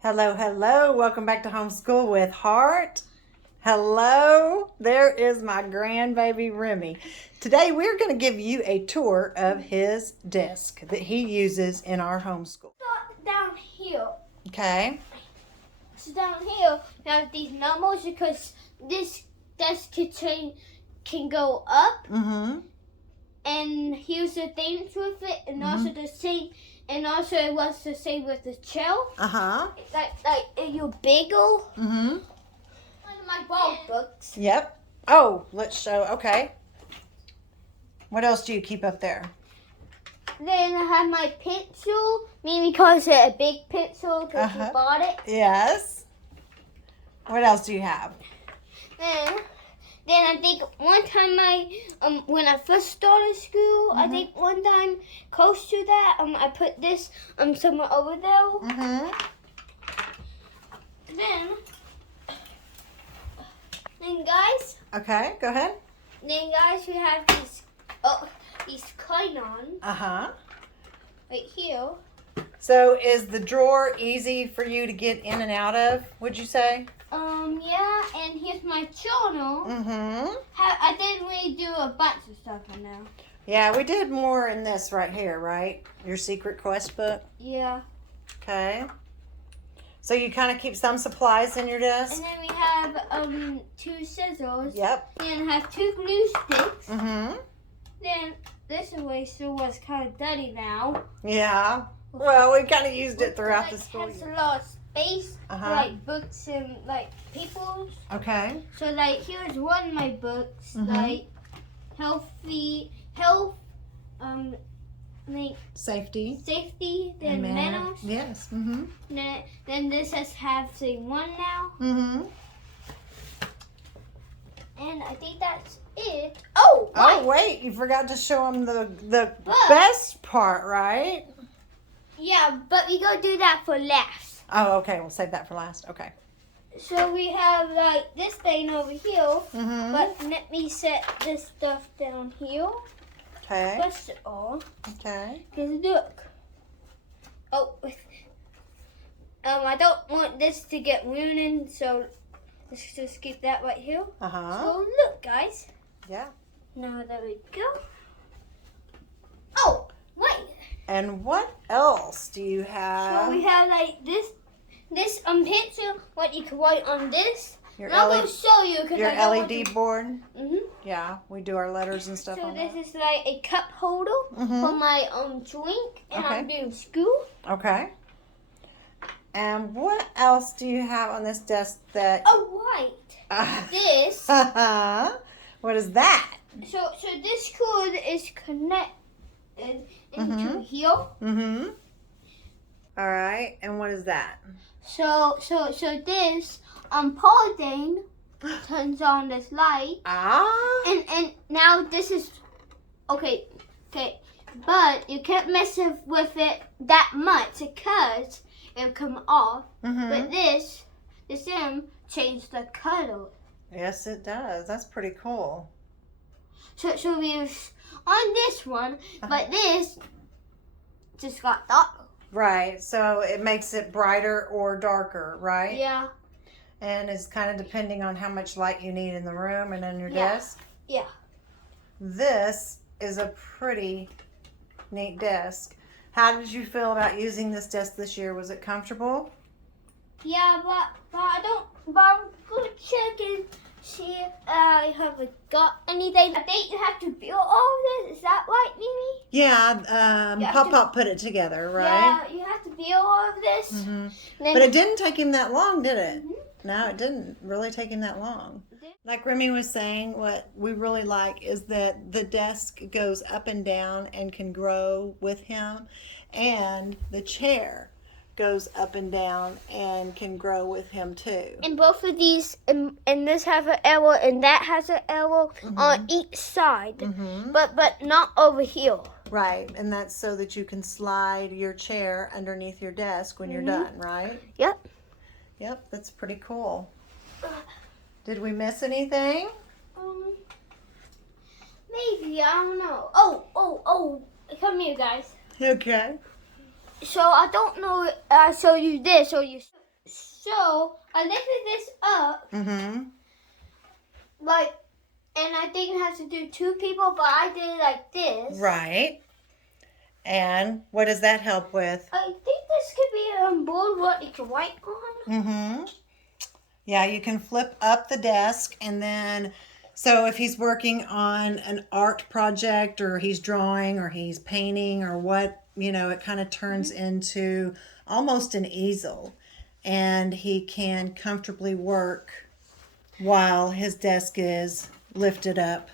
Hello, hello. Welcome back to Homeschool with Heart. Hello, there is my grandbaby Remi. Today we're going to give you a tour of his desk that he uses in our homeschool. Down here. Okay. So down here we have these numbers because this desk can go up. Mm-hmm. And here's the things with it, and also the same. And also it was the same with the chair. Uh-huh. Like your bagel. Mm-hmm. One of my ball books. Yep. Oh, let's show. Okay. What else do you keep up there? Then I have my pencil. Maybe because it's a big pencil because you bought it. Yes. What else do you have? Then I think one time when I first started school, I think one time close to that, I put this somewhere over there. Mm-hmm. Then guys. Okay, go ahead. Then guys, we have these crayons. Uh-huh. Right here. So is the drawer easy for you to get in and out of, would you say? Yeah, and here's my journal. Mm-hmm. I didn't really do a bunch of stuff in there. Yeah, we did more in this right here, right? Your secret quest book? Yeah. Okay. So you kind of keep some supplies in your desk? And then we have 2 scissors. Yep. And I have 2 glue sticks. Mm-hmm. Then this eraser was kind of dirty now. Yeah. Well, we kind of used it throughout the school It has year. a lot of space for like books and like papers. Okay. So like here's one of my books, like health, like Safety. then manners. Yes. Mm-hmm. Then this has have say 1 now. Mm-hmm. And I think that's it. Oh, Oh, wait. You forgot to show them the Book. best part, right? Yeah, but we go do that for last. Oh, okay. We'll save that for last. Okay. So we have like this thing over here, Mm-hmm. but let me set this stuff down here. Okay. First of all, Okay. because look. Oh, I don't want this to get ruined, so let's just keep that right here. Uh-huh. So look, guys. Yeah. Now there we go. Oh, wait. And what else do you have? So we have like this pencil, what you can write on this. Your And I'm LED going to show you because Your I don't want LED to... board? Mm-hmm. Yeah, we do our letters and stuff So on this that. is like a cup holder for my drink, and I'm doing school. Okay. And what else do you have on this desk that... Oh, right. This. What is that? So this cord is connected into here. Mm-hmm. All right. And what is that? So this power thing turns on this light. Ah. And now this is okay, but you can't mess with it that much because it'll come off. But this change the color. Yes, it does. That's pretty cool. So we use on this one, but this just got darker. Right. So it makes it brighter or darker, right? Yeah. And it's kind of depending on how much light you need in the room and in your desk. Yeah. This is a pretty neat desk. How did you feel about using this desk this year? Was it comfortable? Yeah, but I don't. But I'm gonna check and see if I haven't got anything. I think you have to build all of this. Is that right, Mimi? Yeah. Pop put it together, right? Yeah, you have to build all of this. Mm-hmm. Then, But it didn't take him that long, did it? No, it didn't really take him that long. Like Remi was saying, what we really like is that the desk goes up and down and can grow with him, and the chair goes up and down and can grow with him too. And both of these, and this has an arrow, and that has an arrow on each side, but not over here. Right, and that's so that you can slide your chair underneath your desk when you're done, right? Yep. Yep, that's pretty cool. Did we miss anything? Maybe, I don't know. Oh, come here, guys. Okay. So I don't know. I show you this, or you. So I lifted this up, like, and I think it has to do 2 people, but I did it like this. Right. And what does that help with? I think this could be a board what you can write on. Yeah, you can flip up the desk, and then, so if he's working on an art project, or he's drawing, or he's painting, or what, you know, it kind of turns into almost an easel, and he can comfortably work while his desk is lifted up.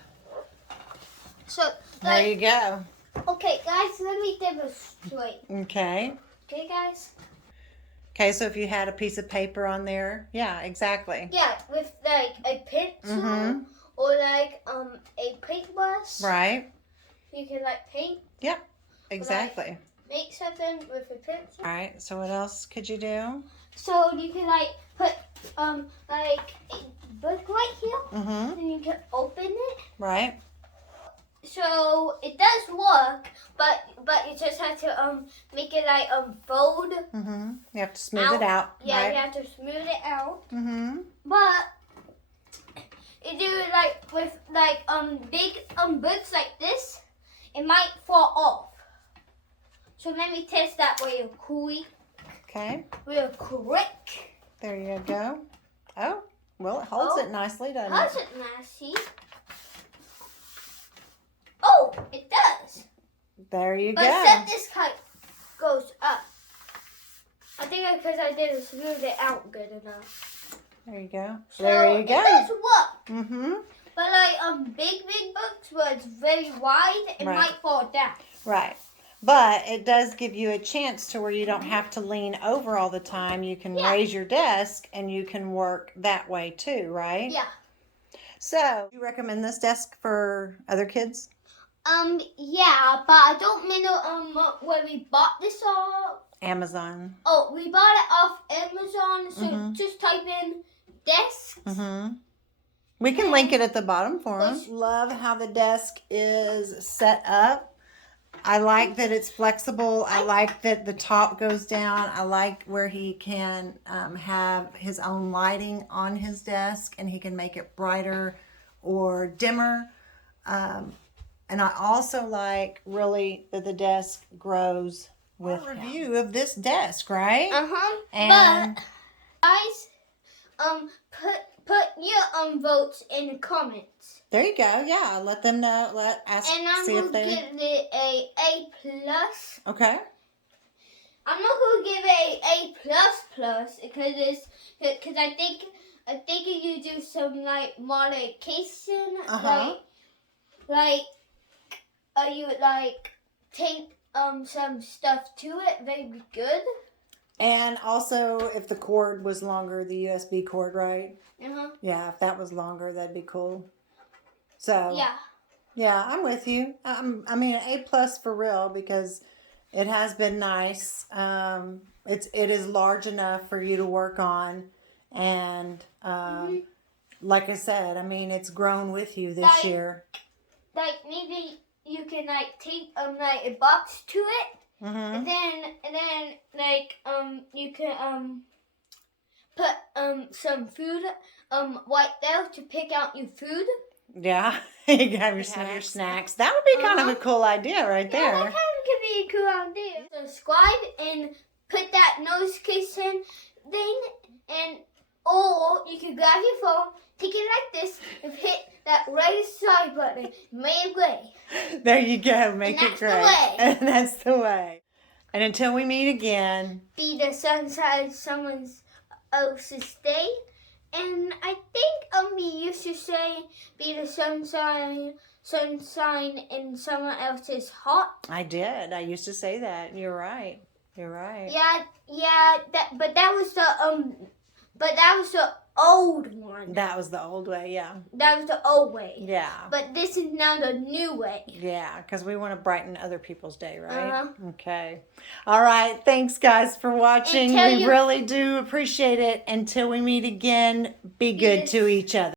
So There you go. Okay, guys, let me demonstrate. Okay. Okay, guys? Okay, so if you had a piece of paper on there, yeah, exactly. Yeah, with like a pencil or like a paintbrush. Right. You can like paint. Yep, exactly. Like, make something with a pencil. All right, so what else could you do? So you can like put like a book right here, and you can open it. Right. So it does work, but you just have to make it like fold. You have to smooth it out. Yeah, right? you have to smooth it out. But you do it like with like big books like this, it might fall off. So let me test that real quick. Okay. Real quick. There you go. Oh, well, it holds it nicely, doesn't it? Holds it nicely. Oh, it does. There you go. Except this kind goes up. I think because I didn't smooth it out good enough. There you go. So there you go. It does work. But like big books where it's very wide, it might fall down. Right. But it does give you a chance to where you don't have to lean over all the time. You can raise your desk and you can work that way too, right? Yeah. So, do you recommend this desk for other kids? Yeah, but I don't know where we bought this off. Amazon. Oh, we bought it off Amazon, so just type in desks. We can link it at the bottom for them. Love how the desk is set up. I like that it's flexible. I like that the top goes down. I like where he can have his own lighting on his desk, and he can make it brighter or dimmer. And I also like really that the desk grows with him. Review of this desk, right? And but guys, put your votes in the comments. There you go. Yeah, let them know. And I'm gonna give it a plus. Okay. I'm not gonna give it a plus because I think if you do some like modification, you would like take some stuff to it, very good. And also, if the cord was longer, the USB cord, right? Yeah, if that was longer, that'd be cool. So yeah, I'm with you. I mean, an A+ for real, because it has been nice. It is large enough for you to work on, and like I said, I mean, it's grown with you this year. Like maybe you can like take like a box to it, and then like you can put some food right there to pick out your food. Yeah, you can have your snacks. That would be kind of a cool idea right there. Yeah, that kind of could be a cool idea. Subscribe and put that notification thing, and or you can grab your phone, take it like this, and hit that right side button, make it gray. There you go, make it gray. And that's the way. And that's the way. And until we meet again, be the sunshine someone else's day. And I think we used to say be the sunshine in someone else's heart. I did. I used to say that. You're right. You're right. Yeah. But that was the old one. That was the old way. Yeah. That was the old way. Yeah. But this is now the new way. Yeah, because we want to brighten other people's day, right? Okay. All right. Thanks, guys, for watching. We really do appreciate it. Until we meet again, be good to each other.